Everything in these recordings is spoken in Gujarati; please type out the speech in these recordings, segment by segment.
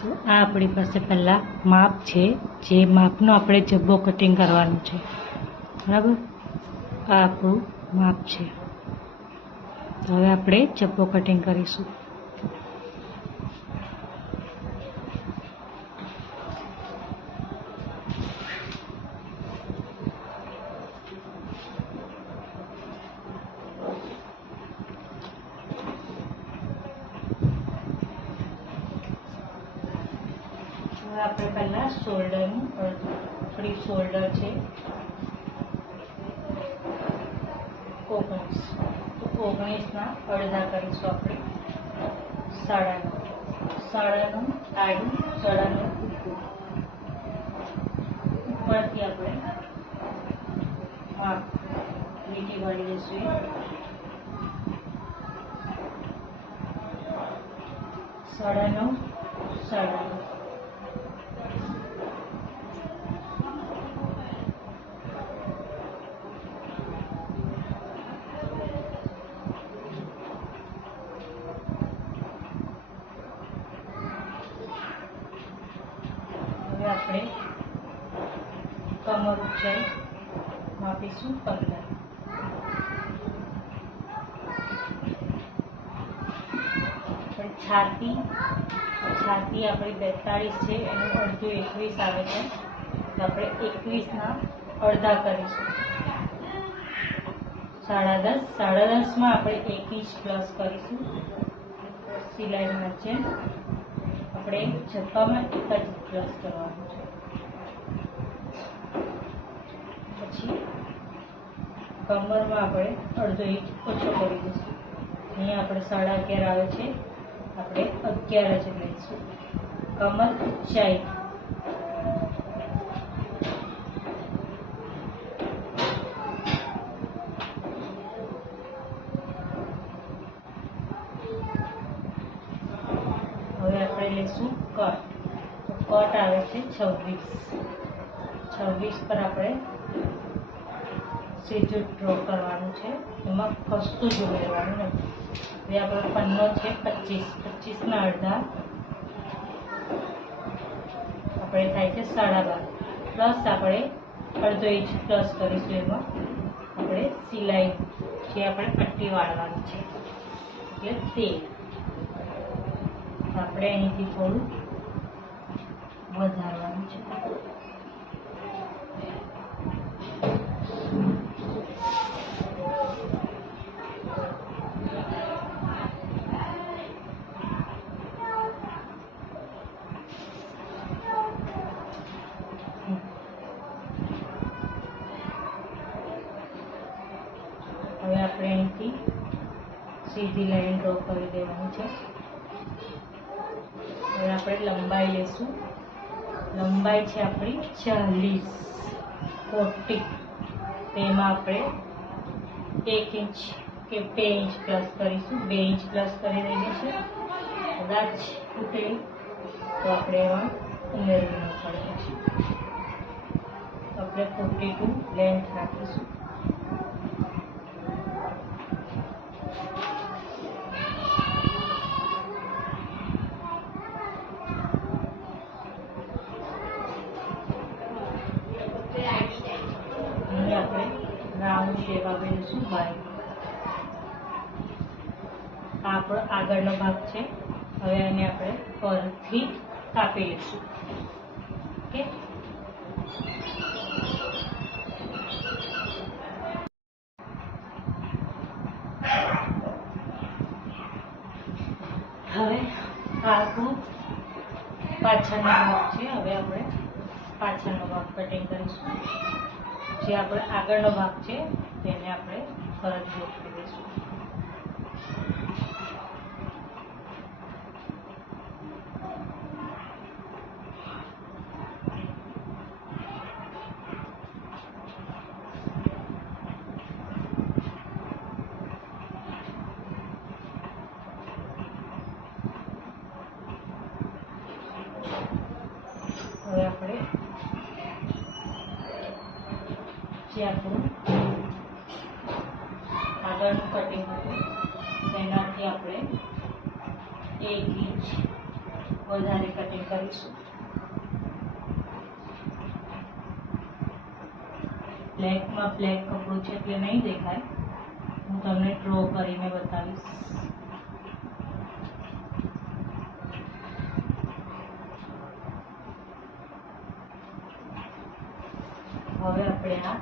તો આ આપણી પાસે પહેલાં માપ છે, જે માપનો આપણે જબ્બો કટિંગ કરવાનું છે, બરાબર. આ આપણું માપ છે. તો હવે આપણે જબ્બો કટિંગ કરીશું. આપણે પહેલાં શોલ્ડરનું ફ્રી શોલ્ડર છે 19, તો 19ના અડધા કરીશું આપણે 9.5 આડું 9.5 ઉપરથી આપણે લીટી વાળી દઈશું 9.5 આપણે કમર ઊંચાઈ માપીશું 15. છાતી આપણી 42 છે, એનું અડધું 21 આવે છે, તો આપણે 21ના અડધા કરીશું 10.5 માં આપણે 1 ઇંચ પ્લસ કરીશું. સિલાઈની વચ્ચે આપણે જબ્બામાં 1 જ પ્લસ કરવાનું છે. પછી કમરમાં આપણે અડધો ઇંચ ઓછો કરી દઈશું. અહીંયા આપણે 11.5 આવે છે, આપણે 11 જ લઈશું. કમર ઊંચાઈ હવે આપણે લઈશું કટ. તો કટ આવે છે 26 પર આપણે સીધું ડ્રો કરવાનું છે, એમાં કશું જ ઉમેરવાનું નથી. હવે આપણો પન્નો છે 25ના અડધા આપણે થાય છે 12.5 પ્લસ આપણે અડધો ઇંચ પ્લસ કરીશું. એમાં આપણે સિલાઈ જે આપણે પટ્ટી વાળવાની છે એટલે તે આપણે અહીંથી થોડું વધારવાનું છે. હવે આપણે અહીંથી સીધી લાઈન ડ્રો કરી દેવાની છે. હવે આપણે લંબાઈ લઈશું. લંબાઈ છે આપણી 40, તેમાં આપણે 1 ઇંચ કે 2 ઇંચ પ્લસ કરીશું. 2 ઇંચ પ્લસ કરી દઈએ છીએ. કદાચ ખૂટે તો આપણે એમાં ઉમેરવું ન પડે. આપણે 42 લેન્થ રાખીશું. આપણે રાઉન્ડ શેપ આપી દઈશું 22. આ આપણો આગળનો ભાગ છે. હવે એને આપણે પરથી કાપી લઈશું. ઓકે, હવે આ આપણું પાછળનો ભાગ છે. હવે આપણે પાછળનો ભાગ કટિંગ કરીશું. જે આપણે આગળનો ભાગ છે તેને આપણે ફરજ ગોઠવી દઈશું. હવે આપણે જે આપણું આગળનું કટિંગ હતું તેનાથી આપણે 1 ઇંચ વધારે કટિંગ કરીશું. બ્લેકમાં બ્લેક કપડું છે એટલે નહીં દેખાય, હું તમને ડ્રો કરીને બતાવીશ. હવે આપણે આ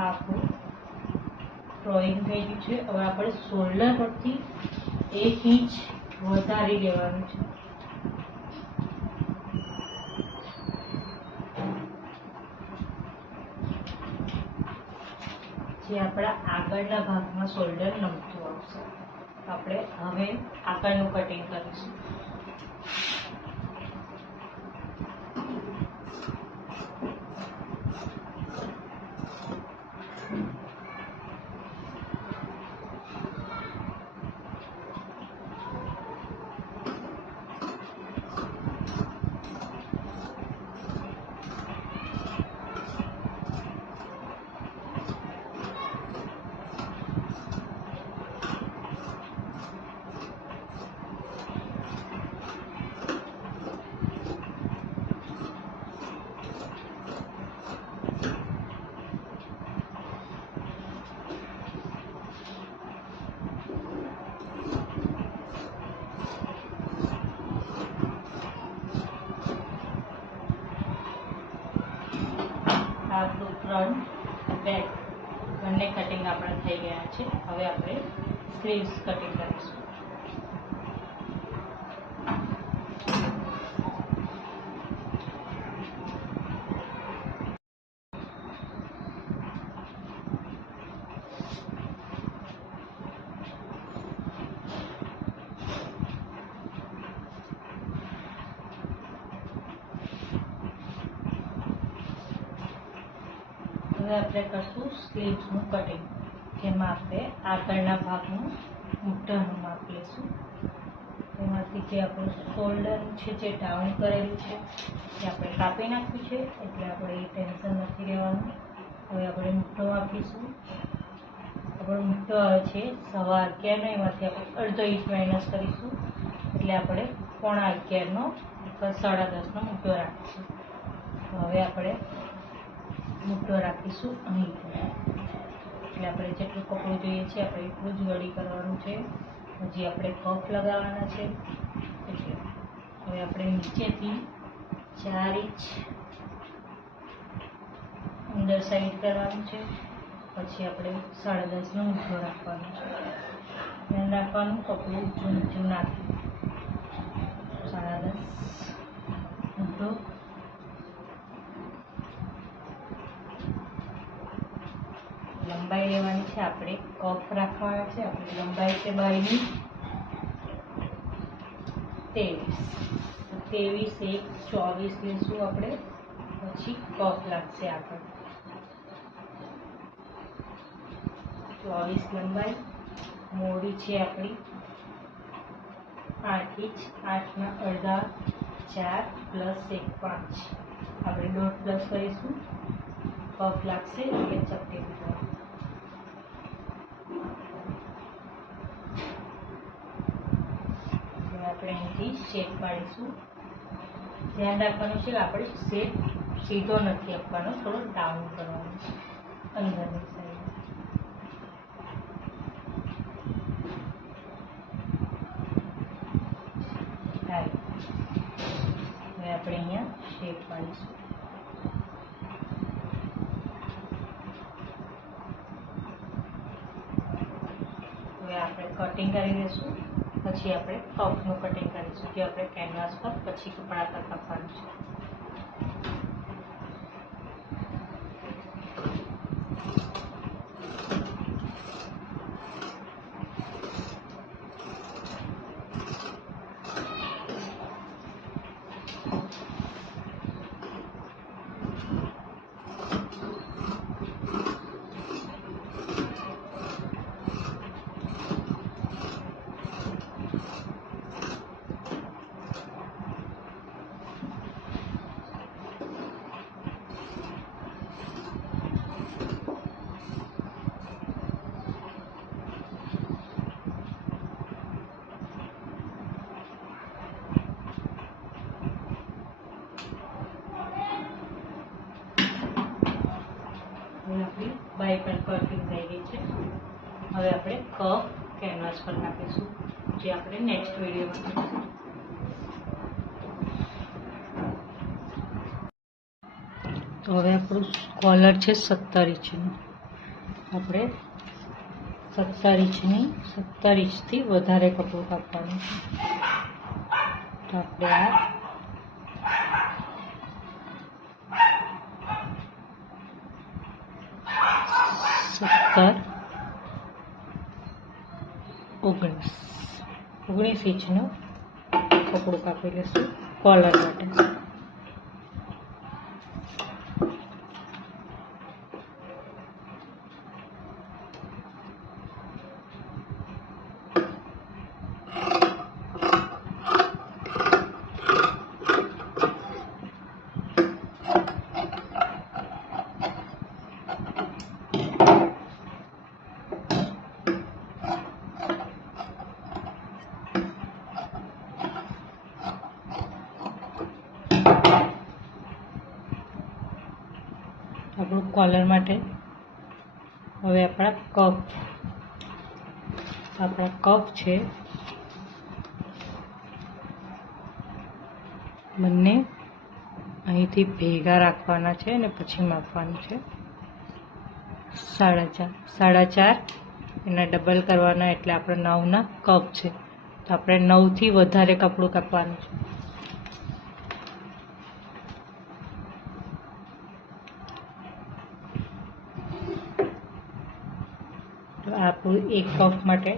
આપણું ડ્રોઈંગ થઈ ગયું છે. હવે આપણે શોલ્ડર પરથી 1 ઇંચ વધારી લેવાનું છે. જે આપણા આગળના ભાગમાં શોલ્ડર નમતું આવશે. આપણે હવે આગળનું કટિંગ કરીશું. આપણું ફ્રન્ટ બેક બંને કટિંગ આપણે થઈ ગયા છે. હવે આપણે સ્લીવ્સ કટિંગ કરીશું. હવે આપણે કરશું સ્લીવ્સનું કટિંગ, જેમાં આપણે આગળના ભાગનું મુઠ્ઠાનું માપ લઈશું. એમાંથી જે આપણું શોલ્ડર છે, જે ડાઉન કરેલું છે, એ આપણે કાપી નાખ્યું છે, એટલે આપણે એ ટેન્શન નથી રહેવાનું. હવે આપણે મુઠ્ઠો આપીશું. આપણો મુઠ્ઠો આવે છે 11.5નો, એમાંથી આપણે અડધો ઇંચ માઇનસ કરીશું, એટલે આપણે 11.25નો 10.5નો મુઠ્ઠો રાખીશું. હવે આપણે મુઠ્ઠો રાખીશું અહીં, એટલે આપણે જેટલું કપડું જોઈએ છે આપણે એટલું જ વળી કરવાનું છે. હજી આપણે કફ લગાવવાના છે, એટલે હવે આપણે નીચેથી 4 ઇંચ અંદર સાઈડ કરવાનું છે. પછી આપણે 10.5નો મુઠ્ઠો રાખવાનો છે. ધ્યાન રાખવાનું કપડું ઊંચું નાખી 10.5 મુઠ્ઠો. લંબાઈ લેવાની છે, આપણે કફ રાખવાના છે. આપણી લંબાઈ છે બાયની 23, 1 24 લઈશું આપણે. પછી કફ લાગશે આગળ 24 લંબાઈ. મોડી છે આપણી 8 ઇંચ, 8ના અડધા 4 પ્લસ 1 5, આપણે 1.5 પ્લસ કરીશું. કફ લાગશે એટલે ચપટી દીધા. આપણે અહીંથી શેપ પાડીશું. ધ્યાન રાખવાનું છે કે આપણે શેપ સીધો નથી આપવાનો, થોડો ડાઉન કરવાનો છે અંદરની સાઈડ. હવે આપણે અહીંયા શેપ પાડીશું. હવે આપણે કટિંગ કરી લઈશું. પછી આપણે કફનું કટિંગ કરીશું, જે આપણે કેનવાસ પર પછી કપડા પર કાપવાનું છે. આપણે કફ કેનવાસ પર કાપીશું, જે આપણે નેક્સ્ટ વિડીયોમાં. તો હવે આપણું કોલર છે 17 ઇંચનું. આપણે 17 ઇંચથી વધારે કપડું કાપવાનું છે. તો આપણે આ 19 ઇંચનું કપડું કાપી લઈશું કોલર માટે. આપણું કોલર માટે હવે આપણા કફ છે બંને અહીંથી ભેગા રાખવાના છે અને પછી માપવાનું છે 4.5 એના ડબલ કરવાના, એટલે આપણે 9ના કપ છે. તો આપણે 9થી વધારે કપડું કાપવાનું છે. તો આપણું એક કપ માટે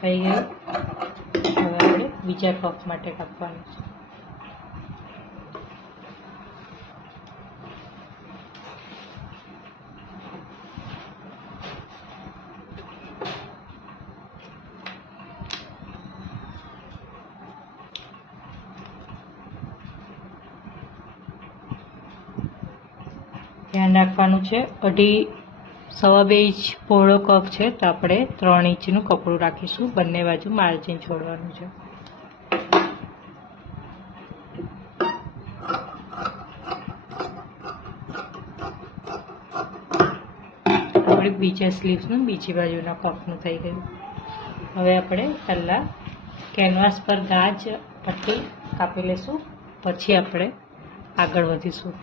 થઈ ગયું. હવે આપણે બીજા કપ માટે કાપવાનું છે. ધ્યાન રાખવાનું છે, 2.5 ઇંચ પહોળો કપ છે, તો આપણે 3 ઇંચનું કપડું રાખીશું. બંને બાજુ માર્જિન છોડવાનું છે. આપણે બીજા સ્લીવ્સનું બીજી બાજુના કપનું થઈ ગયું. હવે આપણે પહેલાં કેનવાસ પર ગાજ પટ્ટી કાપી લઈશું, પછી આપણે આગળ વધીશું.